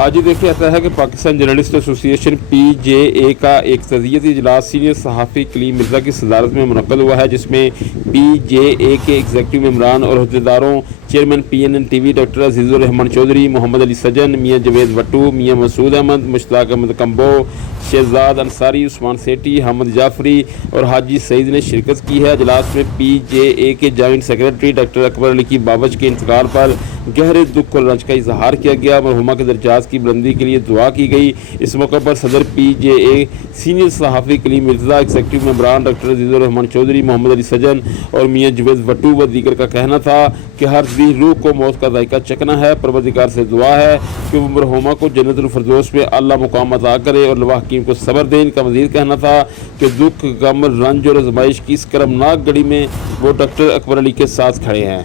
آج ہی دیکھا جاتا ہے کہ پاکستان جرنلسٹ ایسوسی ایشن PJA کا ایک تعزیتی اجلاس سینئر صحافی کلیم مرزا کی صدارت میں منعقد ہوا ہے، جس میں PJA کے ایگزیکٹو ممبران اور عہدیداروں چیئرمین PNN TV ڈاکٹر عزیز الرحمان چودھری، محمد علی سجن، میاں جاوید بٹو، میاں مسعود احمد، مشتاق احمد کمبو، شہزاد انصاری، عثمان سیٹھی، حامد جعفری اور حاجی سعید نے شرکت کی ہے۔ اجلاس میں PJA کے جوائنٹ سیکرٹری ڈاکٹر اکبر علی بابج کے انتقال پر گہرے دکھ اور رنج کا اظہار کیا گیا۔ مرحومہ کے درجات کی بلندی کے لیے دعا کی گئی۔ اس موقع پر صدر PJA سینئر صحافی کلیم مرزا، ایگزیکٹو ممبران ڈاکٹر عزیز الرحمان چودھری، محمد علی سجن اور میاں جاوید بٹو و دیگر کا کہنا تھا کہ ہر ذی روح کو موت کا ذائقہ چکھنا ہے۔ پروردگار سے دعا ہے کہ وہ مرحومہ کو جنت الفردوس میں اعلیٰ مقام عطا کرے اور لواء حکیم کو صبر دے۔ ان کا مزید کہنا تھا کہ دکھ، غم، رنج اور آزمائش کی اس کرمناک گھڑی میں وہ ڈاکٹر اکبر علی کے ساتھ کھڑے ہیں۔